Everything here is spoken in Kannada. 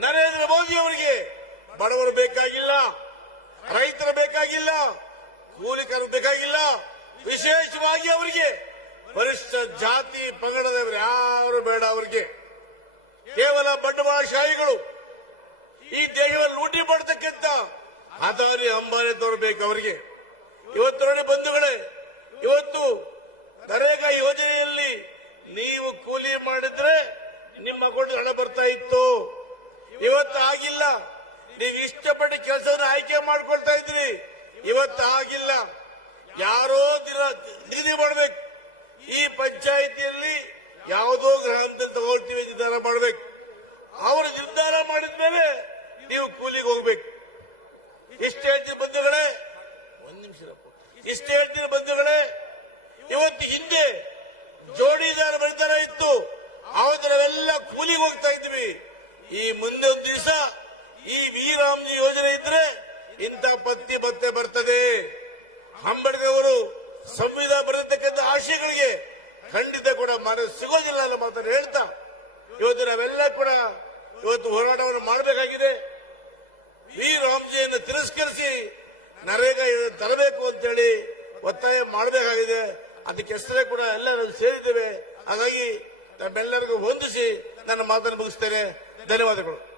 ನರೇಂದ್ರ ಮೋದಿ ಅವರಿಗೆ ಬಡವರು ಬೇಕಾಗಿಲ್ಲ, ರೈತರ ಬೇಕಾಗಿಲ್ಲ, ಕೂಲಿಕರು ಬೇಕಾಗಿಲ್ಲ. ವಿಶೇಷವಾಗಿ ಅವರಿಗೆ ಪರಿಷ್ಠ ಜಾತಿ ಪಂಗಡದವರು ಯಾರು ಬೇಡ. ಅವರಿಗೆ ಕೇವಲ ಬಂಡವಾಳಶಾಹಿಗಳು ಈ ದೇಶವನ್ನು ಲೂಟಿ ಮಾಡತಕ್ಕಂತ ಅದಾನಿ ಅಂಬಾನಿ ತೋರಬೇಕು ಅವರಿಗೆ. ಇವತ್ತು ನೋಡಿ ಬಂಧುಗಳೇ, ಇವತ್ತು ನರೇಗಾ ಯೋಜನೆಯಲ್ಲಿ ನೀವು ಕೂಲಿ ಮಾಡಿದ್ರೆ ನಿಮ್ಮ ಅಕೌಂಟ್ ಹಣ ಬರ್ತಾ ಇತ್ತು. ಇವತ್ತು ಆಗಿಲ್ಲ. ನೀವು ಇಷ್ಟಪಟ್ಟು ಕೆಲಸವನ್ನು ಆಯ್ಕೆ ಮಾಡ್ಕೊಳ್ತಾ ಇದ್ರಿ, ಇವತ್ತು ಆಗಿಲ್ಲ. ಯಾರೋ ನಿಗದಿ ಮಾಡಬೇಕು. ಈ ಪಂಚಾಯಿತಿಯಲ್ಲಿ ಯಾವುದೋ ಗ್ರಾಮದಲ್ಲಿ ತಗೊಳ್ತೀವಿ ನಿರ್ಧಾರ ಮಾಡಬೇಕು. ಅವರು ನಿರ್ಧಾರ ಮಾಡಿದ್ಮೇಲೆ ನೀವು ಕೂಲಿಗೆ ಹೋಗ್ಬೇಕು. ಇಷ್ಟು ಹೇಳ್ತೀನಿ ಬಂಧುಗಳೇ, ಒಂದ್ ನಿಮಿಷ ಇಷ್ಟು ಹೇಳ್ತೀನಿ ಬಂಧುಗಳೇ. ಇವತ್ತು ಹಿಂದೆ ಜೋಡಿದಾರ ಬಳಿದಾರ ಇತ್ತು, ಅವತ್ತು ನಾವೆಲ್ಲ ಕೂಲಿಗೆ ಹೋಗ್ತಾ ಇದ್ವಿ. ಈ ಮುಂದೆ ಒಂದು ದಿವಸ ಈ ವಿ-ರಾಮ್ಜಿ ಯೋಜನೆ ಇದ್ರೆ ಇಂಥ ಪತ್ತಿ ಭತ್ತೆ ಬರ್ತದೆ. ಅಂಬೇಡ್ಕರ್ ಅವರು ಸಂವಿಧಾನ ಬರೆದಿರ್ತಕ್ಕಂಥ ಆಶಯಗಳಿಗೆ ಖಂಡಿತ ಕೂಡ ಮನಸ್ಸು ಸಿಗೋದಿಲ್ಲ ಅನ್ನೋ ಮಾತನ್ನು ಹೇಳ್ತಾ ಇವತ್ತು ನಾವೆಲ್ಲ ಕೂಡ ಇವತ್ತು ಹೋರಾಟವನ್ನು ಮಾಡಬೇಕಾಗಿದೆ. ವಿ-ರಾಮ್ಜಿಯನ್ನು ತಿರಸ್ಕರಿಸಿ ನರೇಗಾ ತರಬೇಕು ಅಂತೇಳಿ ಒತ್ತಾಯ ಮಾಡಬೇಕಾಗಿದೆ. ಅದಕ್ಕೆ ಹೆಸರೇ ಕೂಡ ಎಲ್ಲರೂ ಸೇರಿದ್ದೇವೆ. ಹಾಗಾಗಿ ನಮ್ಮೆಲ್ಲರಿಗೂ ಹೊಂದಿಸಿ ನನ್ನ ಮಾತನ್ನು ಮುಗಿಸ್ತೇನೆ. ಧನ್ಯವಾದಗಳು.